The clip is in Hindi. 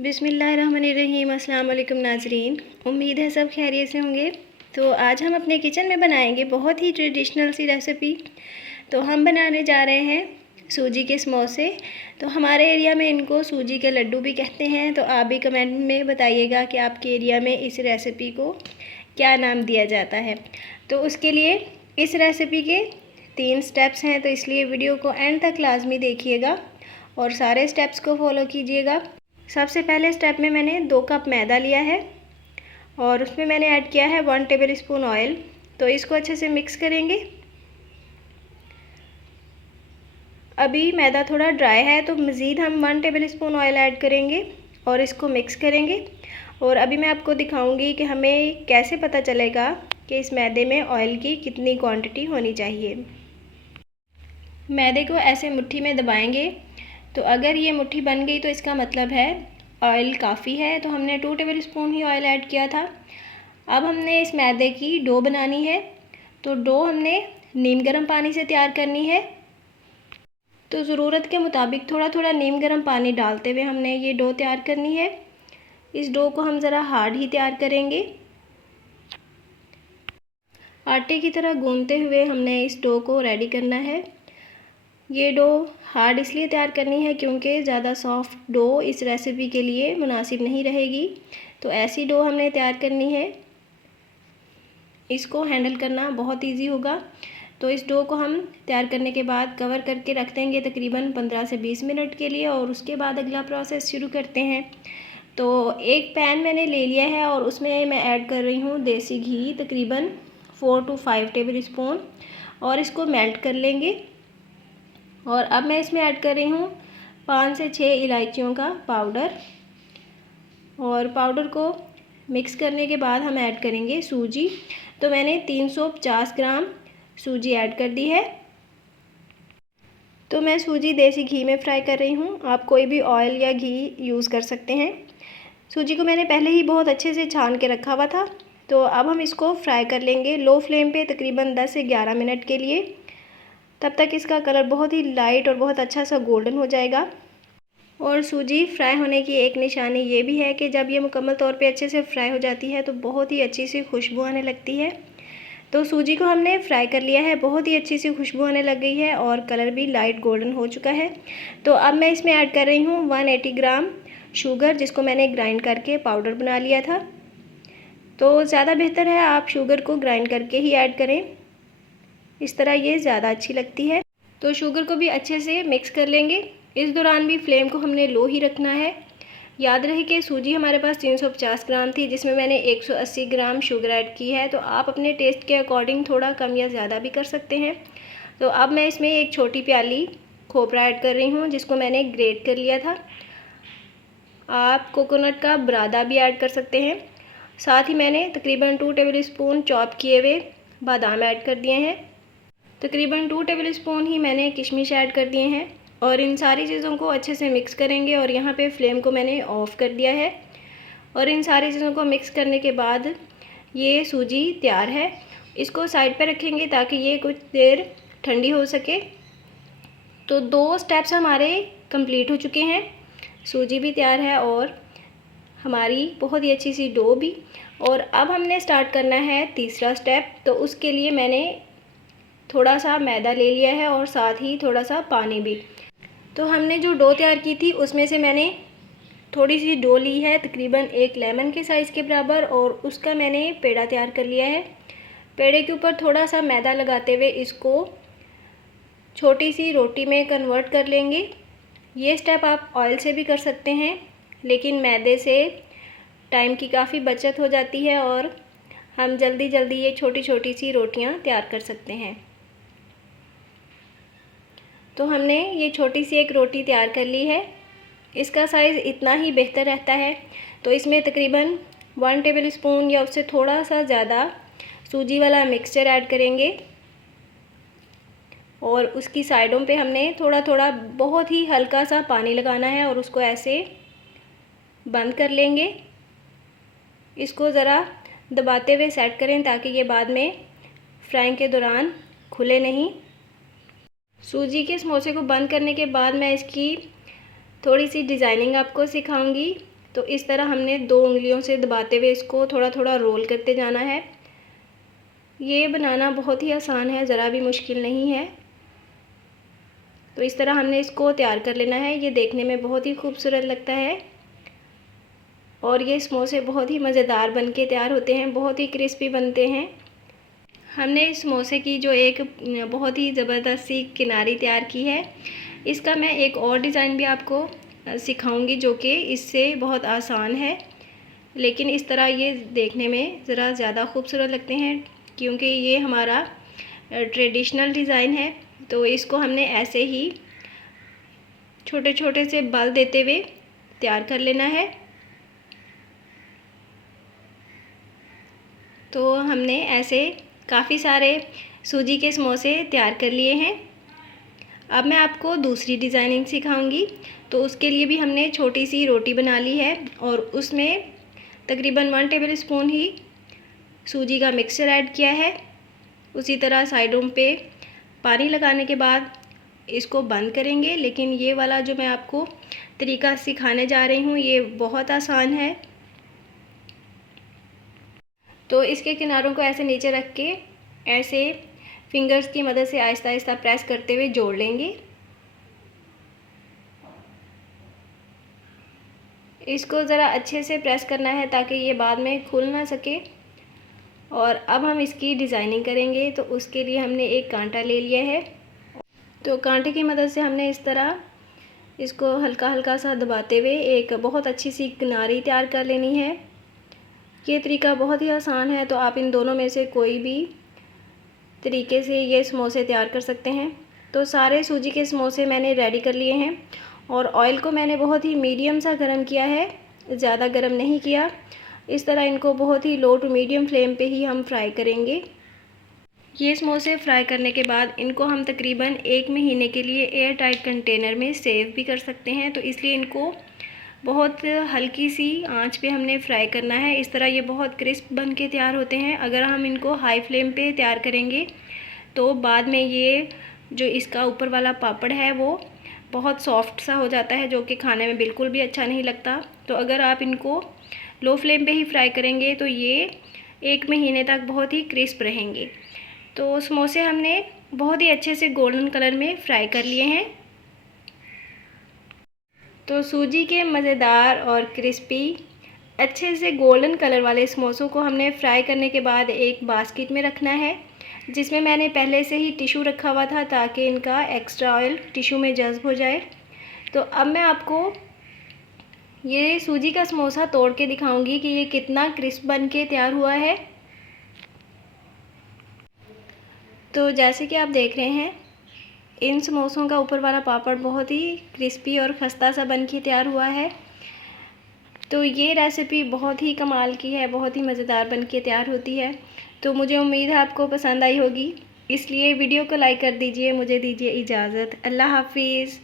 बिस्मिल्लाहिर्रहमानिर्रहीम। अस्सलाम वालेकुम नाज़रीन, उम्मीद है सब खैरियत से होंगे। तो आज हम अपने किचन में बनाएंगे बहुत ही ट्रेडिशनल सी रेसिपी। तो हम बनाने जा रहे हैं सूजी के समोसे। तो हमारे एरिया में इनको सूजी के लड्डू भी कहते हैं। तो आप भी कमेंट में बताइएगा कि आपके एरिया में इस रेसिपी को क्या नाम दिया जाता है। तो उसके लिए इस रेसिपी के 3 स्टेप्स हैं, तो इसलिए वीडियो को एंड तक लाजमी देखिएगा और सारे स्टेप्स को फॉलो कीजिएगा। सबसे पहले स्टेप में मैंने 2 कप मैदा लिया है और उसमें मैंने ऐड किया है 1 टेबल स्पून ऑयल। तो इसको अच्छे से मिक्स करेंगे। अभी मैदा थोड़ा ड्राई है तो मज़ीद हम 1 टेबल स्पून ऑयल ऐड करेंगे और इसको मिक्स करेंगे। और अभी मैं आपको दिखाऊंगी कि हमें कैसे पता चलेगा कि इस मैदे में ऑयल की कितनी क्वांटिटी होनी चाहिए। मैदे को ऐसे मुट्ठी में दबाएंगे, तो अगर ये मुट्ठी बन गई तो इसका मतलब है ऑयल काफ़ी है। तो हमने 2 टेबल स्पून ही ऑयल ऐड किया था। अब हमने इस मैदे की डो बनानी है। तो डो हमने नीम गर्म पानी से तैयार करनी है। तो ज़रूरत के मुताबिक थोड़ा थोड़ा नीम गर्म पानी डालते हुए हमने ये डो तैयार करनी है। इस डो को हम ज़रा हार्ड ही तैयार करेंगे। आटे की तरह गूंथते हुए हमने इस डो को रेडी करना है। ये डो हार्ड इसलिए तैयार करनी है क्योंकि ज़्यादा सॉफ्ट डो इस रेसिपी के लिए मुनासिब नहीं रहेगी। तो ऐसी डो हमने तैयार करनी है। इसको हैंडल करना बहुत इजी होगा। तो इस डो को हम तैयार करने के बाद कवर करके रख देंगे तकरीबन 15 से 20 मिनट के लिए, और उसके बाद अगला प्रोसेस शुरू करते हैं। तो एक पैन मैंने ले लिया है और उसमें मैं ऐड कर रही हूँ देसी घी, तकरीबन 4 to 5 टेबल स्पून, और इसको मेल्ट कर लेंगे। और अब मैं इसमें ऐड कर रही हूँ 5 से 6 इलायचियों का पाउडर, और पाउडर को मिक्स करने के बाद हम ऐड करेंगे सूजी। तो मैंने 350 ग्राम सूजी ऐड कर दी है। तो मैं सूजी देसी घी में फ्राई कर रही हूँ, आप कोई भी ऑयल या घी यूज़ कर सकते हैं। सूजी को मैंने पहले ही बहुत अच्छे से छान के रखा हुआ था। तो अब हम इसको फ्राई कर लेंगे लो फ्लेम पे तकरीबन 10 से 11 मिनट के लिए। तब तक इसका कलर बहुत ही लाइट और बहुत अच्छा सा गोल्डन हो जाएगा। और सूजी फ्राई होने की एक निशानी ये भी है कि जब ये मुकम्मल तौर पे अच्छे से फ्राई हो जाती है तो बहुत ही अच्छी सी खुशबू आने लगती है। तो सूजी को हमने फ्राई कर लिया है, बहुत ही अच्छी सी खुशबू आने लग गई है और कलर भी लाइट गोल्डन हो चुका है। तो अब मैं इसमें ऐड कर रही हूँ 180 ग्राम शुगर, जिसको मैंने ग्राइंड करके पाउडर बना लिया था। तो ज़्यादा बेहतर है आप शुगर को ग्राइंड करके ही ऐड करें, इस तरह ये ज़्यादा अच्छी लगती है। तो शुगर को भी अच्छे से मिक्स कर लेंगे। इस दौरान भी फ्लेम को हमने लो ही रखना है। याद रहे कि सूजी हमारे पास 350 ग्राम थी, जिसमें मैंने 180 ग्राम शुगर ऐड की है। तो आप अपने टेस्ट के अकॉर्डिंग थोड़ा कम या ज़्यादा भी कर सकते हैं। तो अब मैं इसमें एक छोटी प्याली खोपरा ऐड कर रही हूँ, जिसको मैंने ग्रेट कर लिया था। आप कोकोनट का बुरादा भी ऐड कर सकते हैं। साथ ही मैंने तकरीबन 2 टेबल स्पून चॉप किए हुए बादाम ऐड कर दिए हैं। तकरीबन 2 टेबल स्पून ही मैंने किशमिश ऐड कर दिए हैं। और इन सारी चीज़ों को अच्छे से मिक्स करेंगे। और यहाँ पे फ्लेम को मैंने ऑफ़ कर दिया है। और इन सारी चीज़ों को मिक्स करने के बाद ये सूजी तैयार है। इसको साइड पे रखेंगे ताकि ये कुछ देर ठंडी हो सके। तो 2 स्टेप्स हमारे कंप्लीट हो चुके हैं। सूजी भी तैयार है और हमारी बहुत ही अच्छी सी डो भी। और अब हमने स्टार्ट करना है तीसरा स्टेप। तो उसके लिए मैंने थोड़ा सा मैदा ले लिया है और साथ ही थोड़ा सा पानी भी। तो हमने जो डो तैयार की थी उसमें से मैंने थोड़ी सी डो ली है, तकरीबन 1 लेमन के साइज़ के बराबर, और उसका मैंने पेड़ा तैयार कर लिया है। पेड़े के ऊपर थोड़ा सा मैदा लगाते हुए इसको छोटी सी रोटी में कन्वर्ट कर लेंगे। ये स्टेप आप ऑयल से भी कर सकते हैं, लेकिन मैदे से टाइम की काफ़ी बचत हो जाती है और हम जल्दी जल्दी ये छोटी छोटी सी रोटियां तैयार कर सकते हैं। तो हमने ये छोटी सी एक रोटी तैयार कर ली है। इसका साइज़ इतना ही बेहतर रहता है। तो इसमें तकरीबन 1 टेबल स्पून या उससे थोड़ा सा ज़्यादा सूजी वाला मिक्सचर ऐड करेंगे। और उसकी साइडों पे हमने थोड़ा थोड़ा बहुत ही हल्का सा पानी लगाना है और उसको ऐसे बंद कर लेंगे। इसको ज़रा दबाते हुए सेट करें ताकि ये बाद में फ्राइंग के दौरान खुले नहीं। सूजी के समोसे को बंद करने के बाद मैं इसकी थोड़ी सी डिज़ाइनिंग आपको सिखाऊंगी। तो इस तरह हमने 2 उंगलियों से दबाते हुए इसको थोड़ा थोड़ा रोल करते जाना है। ये बनाना बहुत ही आसान है, ज़रा भी मुश्किल नहीं है। तो इस तरह हमने इसको तैयार कर लेना है। ये देखने में बहुत ही खूबसूरत लगता है और ये समोसे बहुत ही मज़ेदार बन के तैयार होते हैं, बहुत ही क्रिस्पी बनते हैं। हमने इस समोसे की जो एक बहुत ही ज़बरदस्त सी किनारी तैयार की है, इसका मैं एक और डिज़ाइन भी आपको सिखाऊंगी जो कि इससे बहुत आसान है, लेकिन इस तरह ये देखने में ज़रा ज़्यादा खूबसूरत लगते हैं क्योंकि ये हमारा ट्रेडिशनल डिज़ाइन है। तो इसको हमने ऐसे ही छोटे छोटे से बल देते हुए तैयार कर लेना है। तो हमने ऐसे काफ़ी सारे सूजी के समोसे तैयार कर लिए हैं। अब मैं आपको दूसरी डिज़ाइनिंग सिखाऊंगी। तो उसके लिए भी हमने छोटी सी रोटी बना ली है और उसमें तकरीबन 1 टेबल स्पून ही सूजी का मिक्सचर ऐड किया है। उसी तरह साइडों पे पानी लगाने के बाद इसको बंद करेंगे। लेकिन ये वाला जो मैं आपको तरीका सिखाने जा रही हूँ ये बहुत आसान है। तो इसके किनारों को ऐसे नीचे रख के ऐसे फिंगर्स की मदद से आहिस्ता आहिस्ता प्रेस करते हुए जोड़ लेंगे। इसको ज़रा अच्छे से प्रेस करना है ताकि ये बाद में खुल ना सके। और अब हम इसकी डिज़ाइनिंग करेंगे। तो उसके लिए हमने एक कांटा ले लिया है। तो कांटे की मदद से हमने इस तरह इसको हल्का हल्का सा दबाते हुए एक बहुत अच्छी सी किनारी तैयार कर लेनी है। ये तरीका बहुत ही आसान है, तो आप इन दोनों में से कोई भी तरीके से ये समोसे तैयार कर सकते हैं। तो सारे सूजी के समोसे मैंने रेडी कर लिए हैं और ऑयल को मैंने बहुत ही मीडियम सा गर्म किया है, ज़्यादा गर्म नहीं किया। इस तरह इनको बहुत ही लो टू मीडियम फ्लेम पे ही हम फ्राई करेंगे। ये समोसे फ्राई करने के बाद इनको हम तकरीबन 1 महीने के लिए एयर टाइट कंटेनर में सेव भी कर सकते हैं। तो इसलिए इनको बहुत हल्की सी आंच पे हमने फ्राई करना है। इस तरह ये बहुत क्रिस्प बन के तैयार होते हैं। अगर हम इनको हाई फ्लेम पे तैयार करेंगे तो बाद में ये जो इसका ऊपर वाला पापड़ है वो बहुत सॉफ्ट सा हो जाता है, जो कि खाने में बिल्कुल भी अच्छा नहीं लगता। तो अगर आप इनको लो फ्लेम पे ही फ्राई करेंगे तो ये 1 महीने तक बहुत ही क्रिस्प रहेंगे। तो समोसे हमने बहुत ही अच्छे से गोल्डन कलर में फ्राई कर लिए हैं। तो सूजी के मज़ेदार और क्रिस्पी अच्छे से गोल्डन कलर वाले समोसों को हमने फ्राई करने के बाद एक बास्केट में रखना है, जिसमें मैंने पहले से ही टिशू रखा हुआ था ताकि इनका एक्स्ट्रा ऑयल टिशू में जज़्ब हो जाए। तो अब मैं आपको ये सूजी का समोसा तोड़ के दिखाऊंगी कि ये कितना क्रिस्प बन के तैयार हुआ है। तो जैसे कि आप देख रहे हैं इन समोसों का ऊपर वाला पापड़ बहुत ही क्रिस्पी और खस्ता सा बन के तैयार हुआ है। तो ये रेसिपी बहुत ही कमाल की है, बहुत ही मज़ेदार बन के तैयार होती है। तो मुझे उम्मीद है आपको पसंद आई होगी, इसलिए वीडियो को लाइक कर दीजिए। मुझे दीजिए इजाज़त। अल्लाह हाफिज़।